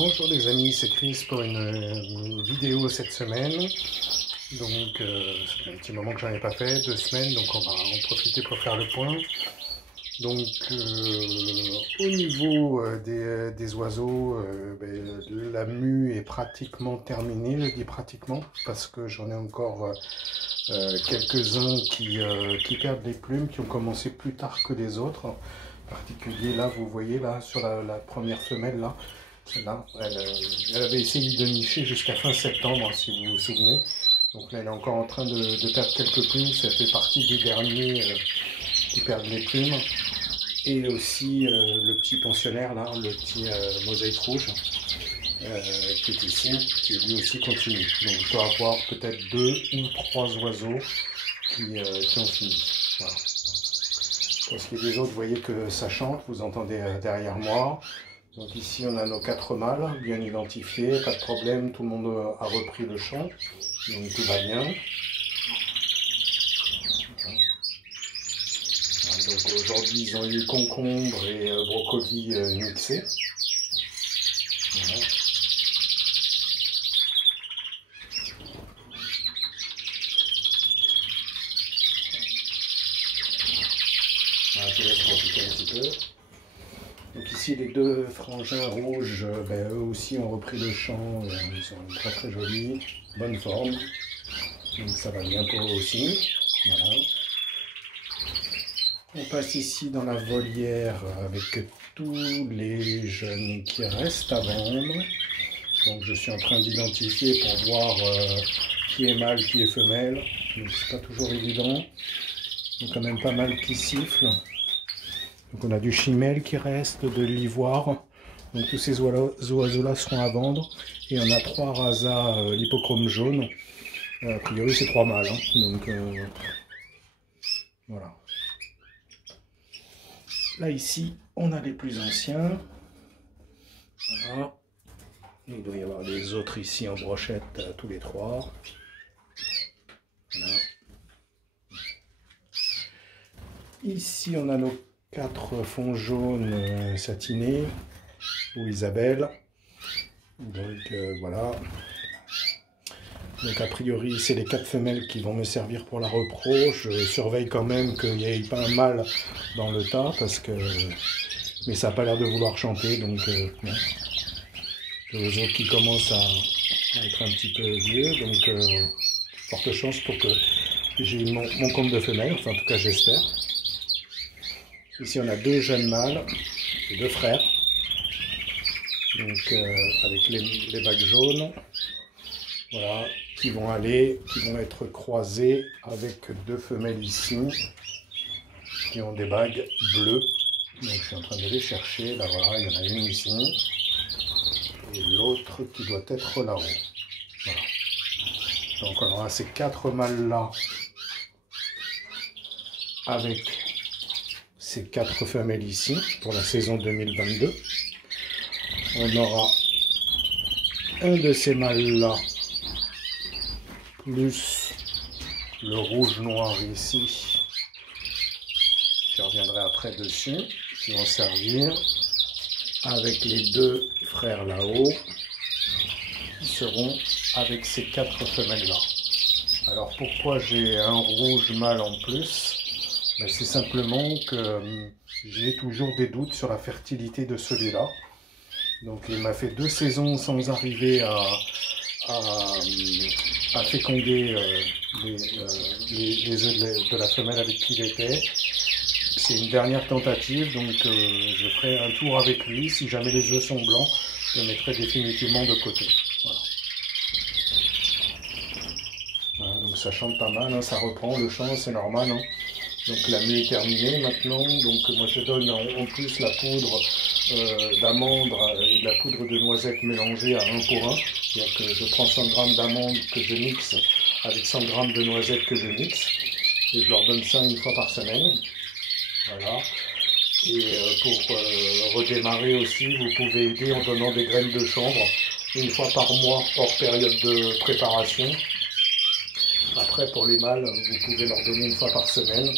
Bonjour les amis, c'est Chris pour une vidéo cette semaine. Donc ça fait un petit moment que j'en ai pas fait, 2 semaines, donc on va en profiter pour faire le point. Donc au niveau des oiseaux, la mue est pratiquement terminée, je dis pratiquement, parce que j'en ai encore quelques-uns qui perdent les plumes, qui ont commencé plus tard que les autres. En particulier là, vous voyez là, sur la première femelle là, celle-là, elle avait essayé de nicher jusqu'à fin septembre, si vous vous souvenez. Donc là, elle est encore en train de perdre quelques plumes. Ça fait partie des derniers qui perdent les plumes. Et aussi le petit pensionnaire, là, le petit mosaïque rouge, qui est ici, qui lui aussi continue. Donc je dois avoir peut-être 2 ou 3 oiseaux qui ont fini. Voilà. Pour ce qui est des autres, vous voyez que ça chante, vous entendez derrière moi. Donc ici on a nos 4 mâles, bien identifiés, pas de problème, tout le monde a repris le chant, donc tout va bien. Voilà. Donc aujourd'hui ils ont eu concombre et brocoli mixés. Voilà. Voilà, je laisse profiter un petit peu. Donc ici les 2 frangins rouges, eux aussi ont repris le chant, ils sont très très jolis, bonne forme, donc ça va bien pour eux aussi. Voilà. On passe ici dans la volière avec tous les jeunes qui restent à vendre. Donc je suis en train d'identifier pour voir qui est mâle, qui est femelle, donc c'est pas toujours évident. Il y a quand même pas mal qui sifflent. Donc on a du chimel qui reste, de l'ivoire. Donc tous ces oiseaux-là seront à vendre. Et on a 3 rasas l'hippochrome jaune. A priori c'est 3 mâles. Hein. Donc voilà. Là ici, on a les plus anciens. Voilà. Il doit y avoir les autres ici en brochette, tous les 3. Voilà. Ici on a nos 4 fonds jaunes satinés, ou Isabelle. Donc voilà. Donc a priori c'est les 4 femelles qui vont me servir pour la repro. Je surveille quand même qu'il n'y ait pas un mâle dans le tas, parce que mais ça n'a pas l'air de vouloir chanter, donc bon. Les autres qui commencent à être un petit peu vieux, donc forte chance pour que j'ai mon compte de femelles, enfin en tout cas j'espère. Ici on a 2 jeunes mâles, 2 frères, donc avec les bagues jaunes, voilà, qui vont être croisés avec 2 femelles ici, qui ont des bagues bleues. Donc je suis en train de les chercher, là voilà, il y en a une ici, et l'autre qui doit être là-haut. Voilà. Donc on aura ces 4 mâles là, avec ces 4 femelles ici pour la saison 2022. On aura un de ces mâles là plus le rouge noir ici, je reviendrai après dessus, qui vont servir avec les 2 frères là-haut, qui seront avec ces 4 femelles là. Alors pourquoi j'ai un rouge mâle en plus? C'est simplement que j'ai toujours des doutes sur la fertilité de celui-là. Donc il m'a fait 2 saisons sans arriver à féconder les œufs de la femelle avec qui il était. C'est une dernière tentative, donc je ferai un tour avec lui. Si jamais les œufs sont blancs, je le mettrai définitivement de côté. Voilà. Voilà, donc ça chante pas mal, hein, ça reprend le chant, c'est normal. Hein. Donc la mue est terminée maintenant, donc moi je donne en plus la poudre d'amande et de la poudre de noisette mélangée à 1 pour 1. C'est-à-dire que je prends 100 g d'amande que je mixe avec 100 g de noisette que je mixe. Et je leur donne ça 1 fois par semaine. Voilà. Et pour redémarrer aussi, vous pouvez aider en donnant des graines de chanvre 1 fois par mois hors période de préparation. Après, pour les mâles, vous pouvez leur donner 1 fois par semaine.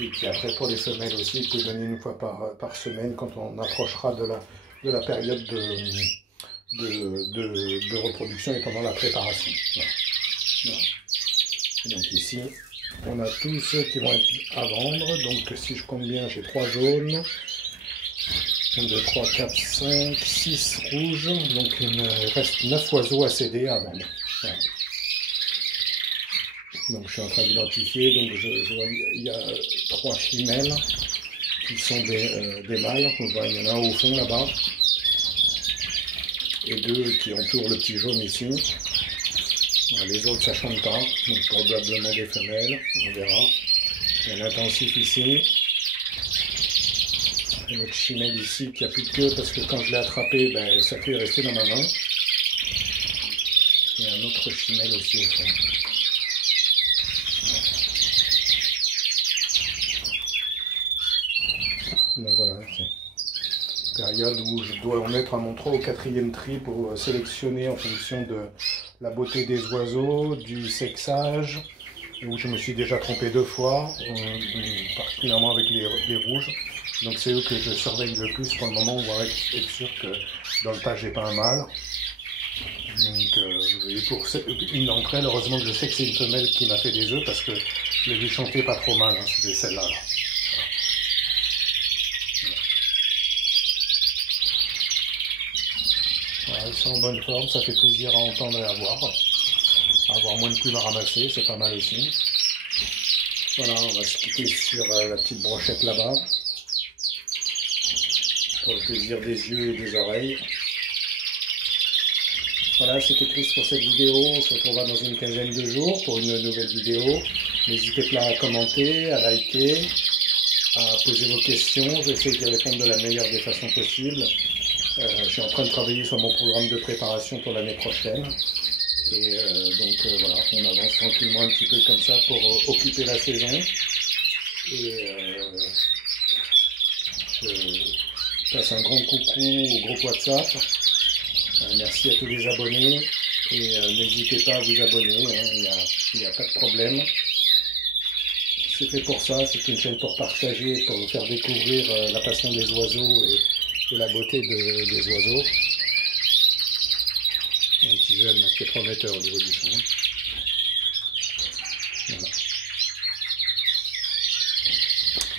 Et puis après, pour les femelles aussi, vous pouvez donner 1 fois par semaine quand on approchera de la période de reproduction et pendant la préparation. Voilà. Voilà. Donc ici, on a tous ceux qui vont être à vendre. Donc si je compte bien, j'ai 3 jaunes, 1, 2, 3, 4, 5, 6 rouges. Donc il me reste 9 oiseaux à céder à vendre. Voilà. Donc je suis en train d'identifier. Donc je vois il y a 3 chimelles qui sont des mâles. On voit il y en a un au fond là-bas. Et 2 qui entourent le petit jaune ici. Alors, les autres ça chante pas, donc probablement des femelles, on verra. Il y a un intensif ici. Une autre chimelle ici qui a plus de queue parce que quand je l'ai attrapé, ben, sa queue est restée dans ma main. Et un autre chimelle aussi au fond. Ben voilà, c'est période où je dois en mettre à mon 3 ou 4e tri pour sélectionner en fonction de la beauté des oiseaux, du sexage, où je me suis déjà trompé 2 fois, particulièrement avec les rouges. Donc c'est eux que je surveille le plus pour le moment, pour être sûr que dans le tas j'ai pas un mâle. Donc, et pour une d'entre elles, heureusement que je sais que c'est une femelle qui m'a fait des œufs parce que je l'ai vu chanter pas trop mal, hein, c'était celle-là. Là. Voilà, ils sont en bonne forme, ça fait plaisir à entendre et à voir. Avoir moins de plumes à ramasser, c'est pas mal aussi. Voilà, on va se quitter sur la petite brochette là-bas. Pour le plaisir des yeux et des oreilles. Voilà, c'était triste pour cette vidéo. On se retrouvera dans une quinzaine de jours pour une nouvelle vidéo. N'hésitez pas à commenter, à liker, à poser vos questions. Je vais essayer d'y répondre de la meilleure des façons possibles. Je suis en train de travailler sur mon programme de préparation pour l'année prochaine. Et donc voilà, on avance tranquillement un petit peu comme ça pour occuper la saison. Et je passe un grand coucou au groupe WhatsApp. Merci à tous les abonnés. Et n'hésitez pas à vous abonner, hein, il n'y a pas de problème. C'est fait pour ça, c'est une chaîne pour partager, pour vous faire découvrir la passion des oiseaux et la beauté des oiseaux. Un petit jeune qui est prometteur au niveau du chant. Voilà.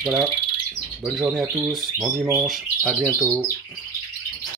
Voilà. Bonne journée à tous, bon dimanche, à bientôt.